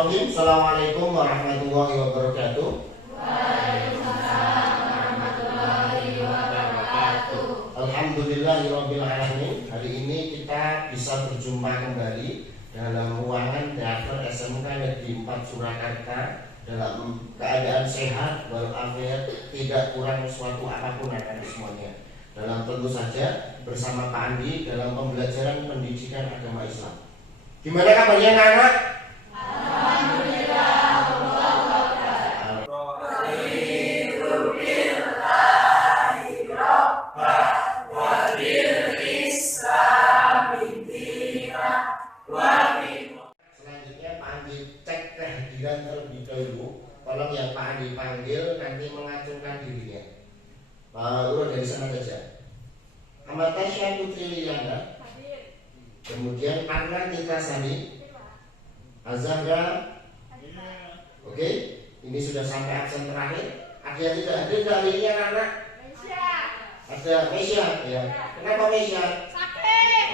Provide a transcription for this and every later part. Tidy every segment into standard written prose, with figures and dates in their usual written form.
Bismillahirrahmanirrahim. Assalamualaikum warahmatullahi wabarakatuh. Waalaikumsalam warahmatullahi wabarakatuh. Alhamdulillahirabbil alamin. Hari ini kita bisa berjumpa kembali dalam ruangan teater SMK Negeri 4 Surakarta dalam keadaan sehat walafiat, tidak kurang suatu apapun akan semuanya. Dalam tentu saja bersama Pak Andi dalam pembelajaran pendidikan agama Islam. Gimana kabarnya anak-anak? Alhamdulillah. Selanjutnya Pak Andi cek kehadiran terlebih dahulu. Tolong yang Pak Andi panggil nanti mengacungkan dirinya. Urut dari sana saja. Amatasya Putri Liliana. Kemudian Anna Tika Sani. Azahra. Oke, ini sudah sampai absen terakhir. Ada yang tidak hadir hari ini anak-anak? Ada Mesya, ya. Kenapa Mesya?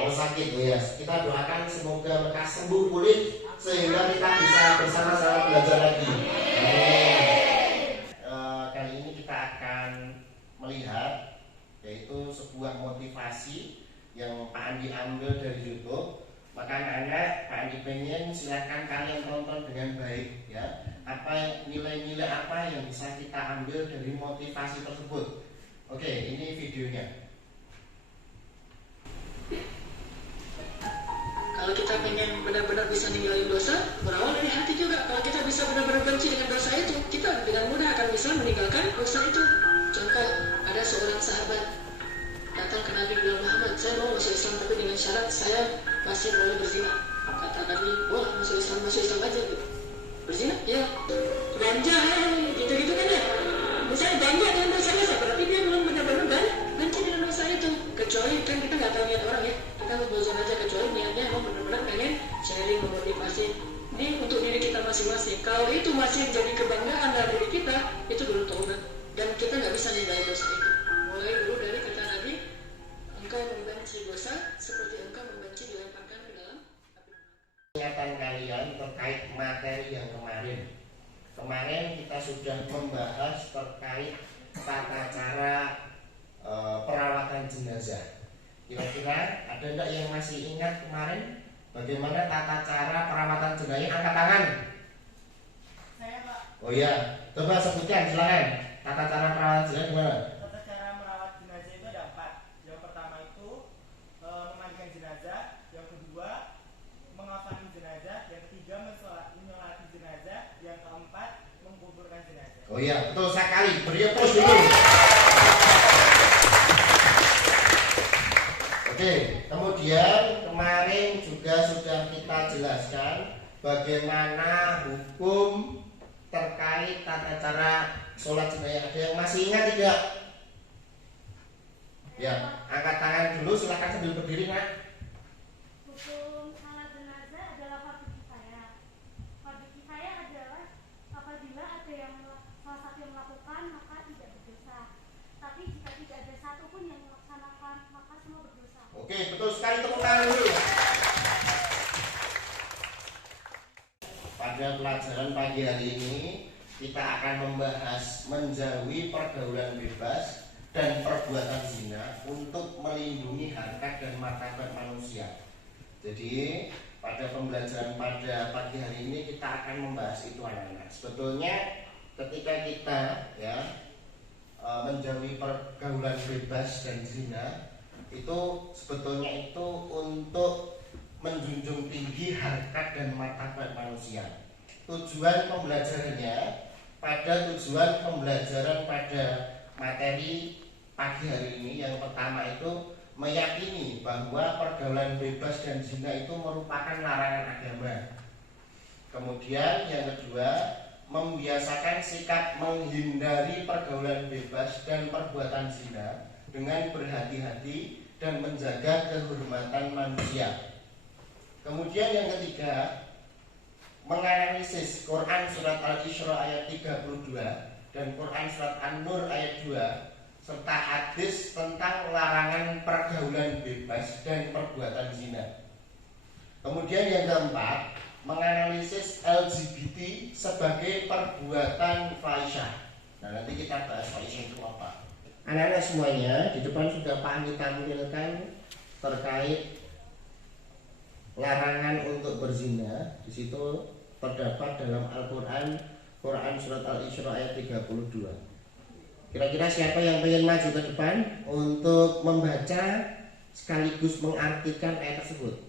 Oh sakit, oh ya. Kita doakan semoga mereka sembuh pulih sehingga kita bisa bersama-sama belajar lagi. Kali ini kita akan melihat yaitu sebuah motivasi yang Pak Andi ambil dari YouTube. Maka anak-anak, Pak Andi pengen silahkan kalian tonton dengan baik ya. Apa nilai-nilai apa yang bisa kita ambil dari motivasi tersebut. Oke, ini videonya. Kalau kita pengen benar-benar bisa ninggalin dosa, berawal dari hati juga. Kalau kita bisa benar-benar benci dengan dosa itu, kita dengan mudah akan bisa meninggalkan dosa itu. Contoh, ada seorang sahabat datang ke Nabi bilang, Muhammad, saya mau masuk Islam tapi dengan syarat saya masih boleh berzina. Kata Nabi, boleh masuk Islam aja gitu. Berzina? Ya. Ganja, gitu-gitu kan ya. Misalnya ganja dengan dosanya, berarti dia belum benar-benar benci dengan dosa itu. Kecuali kan kita nggak tahu niat orang ya. Kita bosan aja, kecuali niatnya emang benar-benar pengen sharing, memotivasi ini untuk diri kita masing-masing. Kalau itu masih jadi kebanggaan dalam diri kita, itu dulu taubat. Dan kita nggak bisa ninggalin dosa itu. Mulai dulu dari kata Nabi, engkau membenci dosa seperti engkau membenci dilemparkan ke dalam api. Ingatan kalian terkait materi yang kemarin. Kemarin kita sudah membahas terkait tata cara perawatan jenazah. Kira-kira ada enggak yang masih ingat kemarin bagaimana tata cara perawatan jenazah? Angkat tangan. Saya Pak. Oh iya, coba sebutkan silakan. Tata cara perawatan jenazah gimana? Tata cara merawat jenazah itu ada 4. Yang pertama itu memandikan jenazah, yang kedua mengafani jenazah, yang ketiga menyolati jenazah, yang keempat menguburkan jenazah. Oh iya, betul sekali. Beri terus dulu. Oke, kemudian kemarin juga sudah kita jelaskan bagaimana hukum terkait tata cara sholat jenazah. Ada yang masih ingat tidak? Ya, angkat tangan dulu, silakan sambil berdiri, Nak. Hukum salat jenazah adalah fardu kifayah. Fardu kifayah adalah apabila ada yang salah satu yang melakukan maka tidak berdosa. Tapi jika tidak ada satu pun yang melaksanakan maka semua berdosa. Oke, betul sekali, tepuk tangan dulu. Pada pelajaran pagi hari ini kita akan membahas menjauhi pergaulan bebas dan perbuatan zina untuk melindungi harkat dan martabat manusia. Jadi pada pembelajaran pada pagi hari ini kita akan membahas itu anak-anak. Sebetulnya ketika kita menjauhi pergaulan bebas dan zina itu sebetulnya itu untuk menjunjung tinggi harkat dan martabat manusia. Tujuan pembelajarannya tujuan pembelajaran pada materi pagi hari ini yang pertama itu meyakini bahwa pergaulan bebas dan zina itu merupakan larangan agama. Kemudian yang kedua, membiasakan sikap menghindari pergaulan bebas dan perbuatan zina dengan berhati-hati dan menjaga kehormatan manusia. Kemudian yang ketiga, menganalisis Quran surat Al-Isra ayat 32 dan Quran surat An-Nur ayat 2 serta hadis tentang larangan pergaulan bebas dan perbuatan zina. Kemudian yang keempat, menganalisis LGBT sebagai perbuatan fahisyah. Nah, nanti kita bahas fahisyah itu apa. Anak-anak semuanya di depan sudah Pak Anita tampilkan terkait larangan untuk berzina. Di situ terdapat dalam Al-Quran, Quran surat Al-Isra ayat 32. Kira-kira siapa yang ingin maju ke depan untuk membaca sekaligus mengartikan ayat tersebut?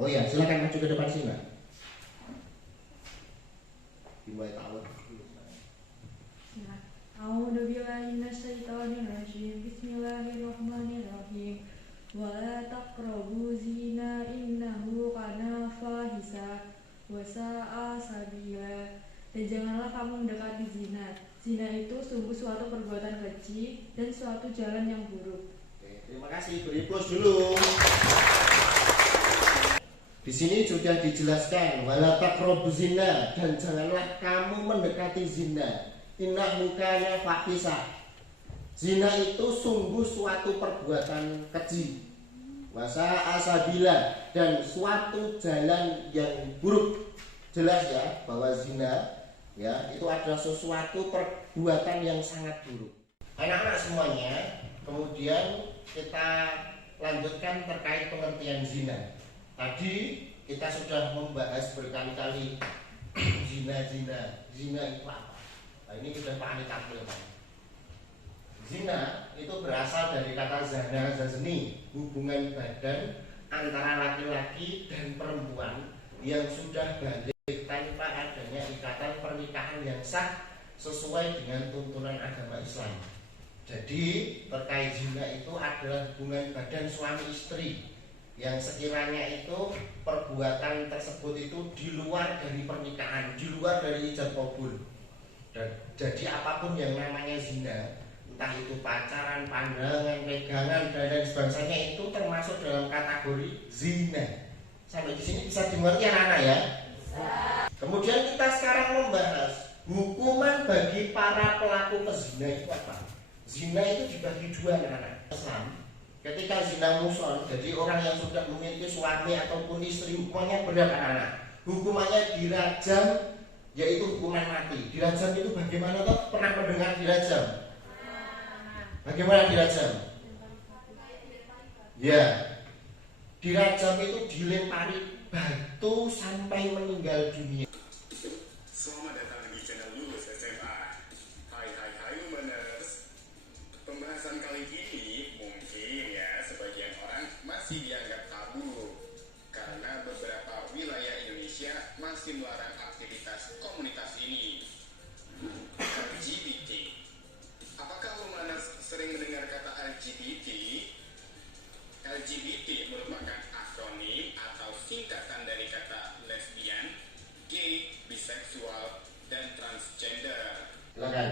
Oh ya, silakan maju ke depan sini. Dimulai tahun. A'udzu billahi minasyaitonir rajim. Bismillahirrahmanirrahim. Wala taqrabu zina innahu kana fahisha wa sa'a sabila. Dan janganlah kamu mendekati zina. Zina itu sungguh suatu perbuatan keji dan suatu jalan yang buruk. Oke, terima kasih. Beri plus dulu. Di sini sudah dijelaskan wala taqrabu zina, dan janganlah kamu mendekati zina. Innahu kana fahisha. Zina itu sungguh suatu perbuatan keji. Wasa asabila, dan suatu jalan yang buruk. Jelas ya bahwa zina ya itu adalah sesuatu perbuatan yang sangat buruk. Anak-anak semuanya, kemudian kita lanjutkan terkait pengertian zina. Tadi kita sudah membahas berkali-kali zina itu apa? Nah, ini sudah Pak Ani tampilkan. Zina itu berasal dari kata zana zazni, hubungan badan antara laki-laki dan perempuan yang sudah balik tanpa adanya ikatan pernikahan yang sah sesuai dengan tuntunan agama Islam. Jadi terkait zina itu adalah hubungan badan suami istri yang sekiranya itu perbuatan tersebut itu di luar dari pernikahan, di luar dari ijab kabul. Dan jadi apapun yang namanya zina, entah itu pacaran, pandangan, pegangan, dan sebagainya, itu termasuk dalam kategori zina. Sampai di sini bisa dimengerti anak-anak ya? Bisa. Kemudian kita sekarang membahas hukuman bagi para pelaku pezina itu apa? Zina itu dibagi dua anak-anak. Islam, ketika zina muson, jadi orang yang sudah memiliki suami ataupun istri, hukumannya berat anak-anak. Hukumannya dirajam, yaitu hukuman mati. Dirajam itu bagaimana toh? Pernah mendengar dirajam? Bagaimana dirajam? Ya, dirajam itu dilempari batu sampai meninggal dunia. Selamat datang di channel Lulus SMA. Hai Lumeners. Pembahasan kali ini mungkin ya sebagian orang masih dianggap tabu karena beberapa wilayah Indonesia masih melarang aktivitas komunitas ini. LGBT. Apakah Lumeners sering mendengar kata LGBT? LGBT merupakan akronim atau singkatan dari kata lesbian, gay, biseksual, dan transgender. Silakan.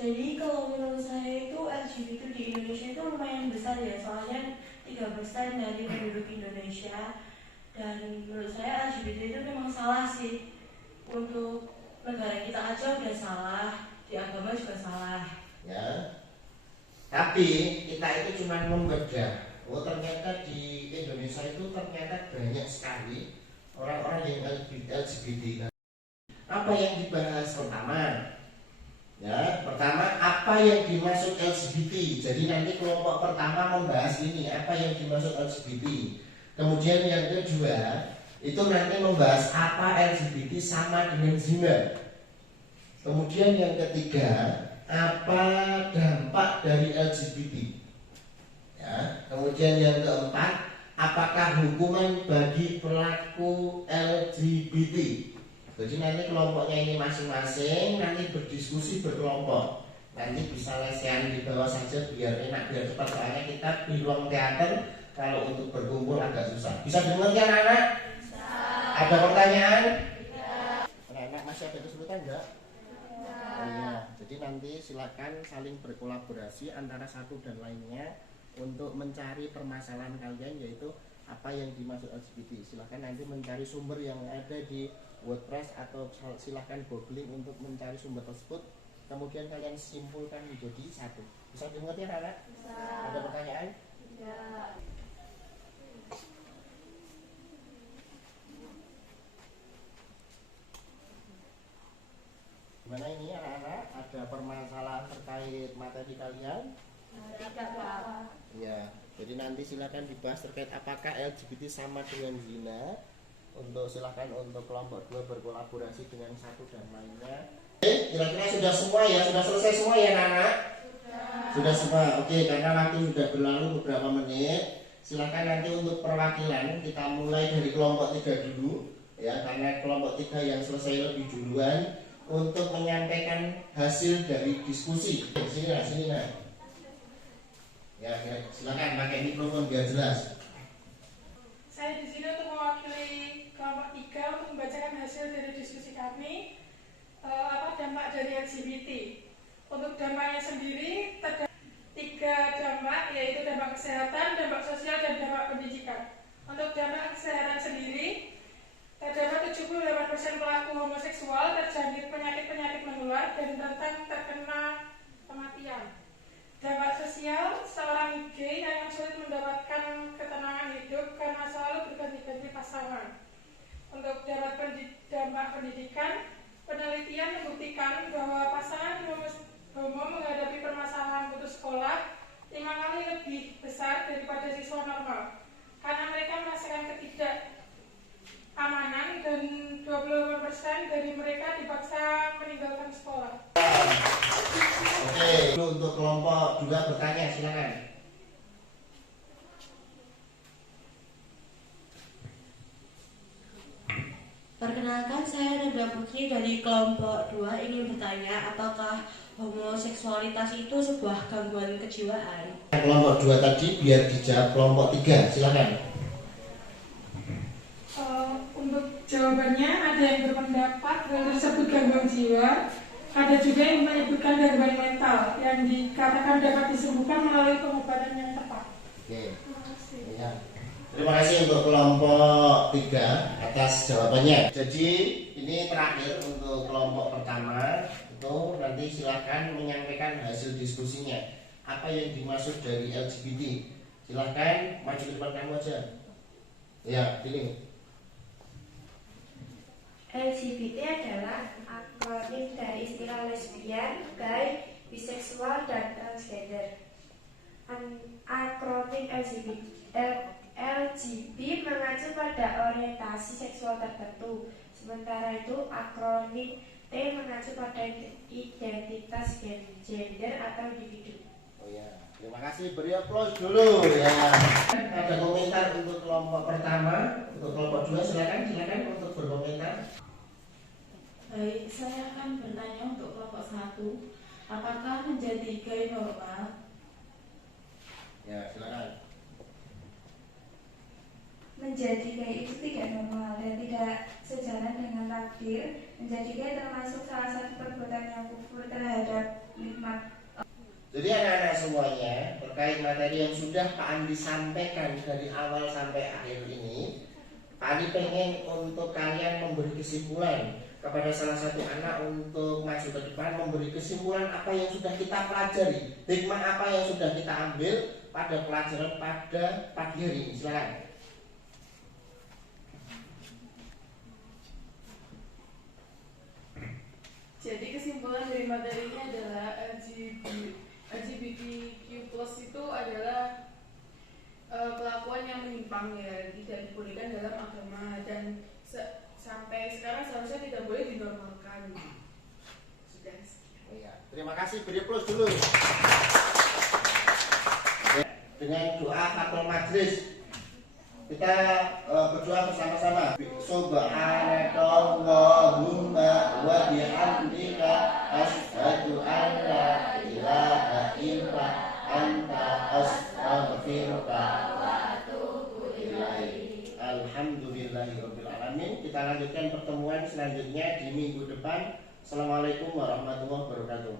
Jadi kalau menurut saya itu LGBT di Indonesia itu lumayan besar ya, soalnya 3% dari penduduk Indonesia. Dan menurut saya LGBT itu memang salah sih. Untuk negara kita aja udah salah, di agama juga salah. Ya. Tapi kita itu cuma membedah. Oh ternyata di Indonesia itu ternyata banyak sekali orang-orang yang LGBT. Apa yang dibahas pertama? Ya, pertama apa yang dimaksud LGBT. Jadi nanti kelompok pertama membahas ini apa yang dimaksud LGBT. Kemudian yang kedua itu nanti membahas apa LGBT sama dengan zina. Kemudian yang ketiga apa dampak dari LGBT. Ya, kemudian yang keempat apakah hukuman bagi pelaku LGBT. Jadi nanti kelompoknya ini masing-masing nanti berdiskusi berkelompok. Nanti bisa lesehan di bawah saja biar enak, biar cepat, soalnya kita di ruang teater kalau untuk berkumpul agak susah. Bisa dimengerti anak-anak? Bisa. Ada pertanyaan? Tidak. Anak-anak masih ada kesulitan enggak? Oh, iya. Jadi nanti silakan saling berkolaborasi antara satu dan lainnya untuk mencari permasalahan kalian, yaitu apa yang dimaksud LGBT. Silakan nanti mencari sumber yang ada di WordPress atau silahkan googling untuk mencari sumber tersebut, kemudian kalian simpulkan menjadi satu. Bisa dimengerti anak-anak? Bisa. Ada pertanyaan? Tidak. permasalahan terkait materi kalian? Ya, jadi nanti silakan dibahas terkait apakah LGBT sama dengan zina. Silakan untuk kelompok 2 berkolaborasi dengan satu dan lainnya. Kira-kira sudah semua ya? Sudah selesai semua ya anak-anak? Sudah semua. Oke, karena waktu sudah berlalu beberapa menit, silakan nanti untuk perwakilan kita mulai dari kelompok 3 dulu ya, karena kelompok 3 yang selesai lebih duluan untuk menyampaikan hasil dari diskusi. Sini nah. Ya, silakan pakai mikrofon biar jelas. Saya di sini untuk mewakili kelompok 3 untuk membacakan hasil dari diskusi kami dampak dari LGBT. Untuk dampaknya sendiri terdapat 3 dampak, yaitu dampak kesehatan, dampak sosial, dan dampak pendidikan. Untuk dampak kesehatan sendiri, terdapat 78% pelaku homoseksual terjangkit penyakit-penyakit menular dan rentan terkena kematian. Dampak sosial, seorang gay yang sulit mendapatkan ketenangan hidup karena selalu berganti-ganti pasangan. Untuk dampak pendidikan, penelitian membuktikan bahwa pasangan homo menghadapi permasalahan putus sekolah 5 kali lebih besar daripada siswa normal karena mereka merasakan ketidakamanan dan 28% dari mereka dipaksa meninggalkan sekolah. Oke, untuk kelompok 2 bertanya, silakan. Perkenalkan, saya Nada Putri dari kelompok 2 ingin bertanya, apakah homoseksualitas itu sebuah gangguan kejiwaan? Kelompok 2 tadi biar dijawab kelompok 3, silakan. Untuk jawabannya, ada yang berpendapat hal tersebut gangguan jiwa, ada juga yang menyebutkan gangguan mental yang dikatakan dapat disembuhkan melalui pengobatan yang tepat. Oke. Ya. Terima kasih untuk kelompok 3 atas jawabannya. Jadi ini terakhir untuk kelompok pertama, itu nanti silakan menyampaikan hasil diskusinya. Apa yang dimaksud dari LGBT? Silakan maju ke depan kamu aja. Ya, pilih. LGBT adalah akronim dari istilah lesbian, gay, biseksual, dan transgender. Akronim LGBT mengacu pada orientasi seksual tertentu, sementara itu akronim T mengacu pada identitas gender atau individu. Oh ya, terima kasih, beri aplaus dulu ya. Ada komentar untuk kelompok pertama, untuk kelompok 2 silakan untuk berkomentar. Baik, saya akan bertanya untuk kelompok 1, apakah menjadi gay normal? Ya, silakan. Menjadi gay itu tidak normal dan tidak sejalan dengan takdir. Menjadi gay termasuk salah satu perbuatan yang kufur terhadap nikmat. Jadi anak-anak semuanya, terkait materi yang sudah Pak Andi sampaikan dari awal sampai akhir ini, Pak Andi pengen untuk kalian memberi kesimpulan kepada salah satu anak untuk maju ke depan, memberi kesimpulan apa yang sudah kita pelajari, hikmah apa yang sudah kita ambil pada pelajaran pada pagi hari ini. Silakan. Jadi kesimpulan dari materinya adalah LGBTQ+ itu adalah kelakuan yang menyimpang ya, tidak dibolehkan dalam agama dan sampai sekarang seharusnya tidak boleh dinormalkan. Sudah sekian. Ya, terima kasih, beri aplaus dulu. Dengan doa Fatul Majlis kita berdoa bersama-sama. Subhanakallahumma wa bihamdika asyhadu an la ilaha illa anta astaghfiruka wa atubu ilaik. Alhamdulillahirabbil alamin. Kita lanjutkan pertemuan selanjutnya di minggu depan. Assalamualaikum warahmatullahi wabarakatuh.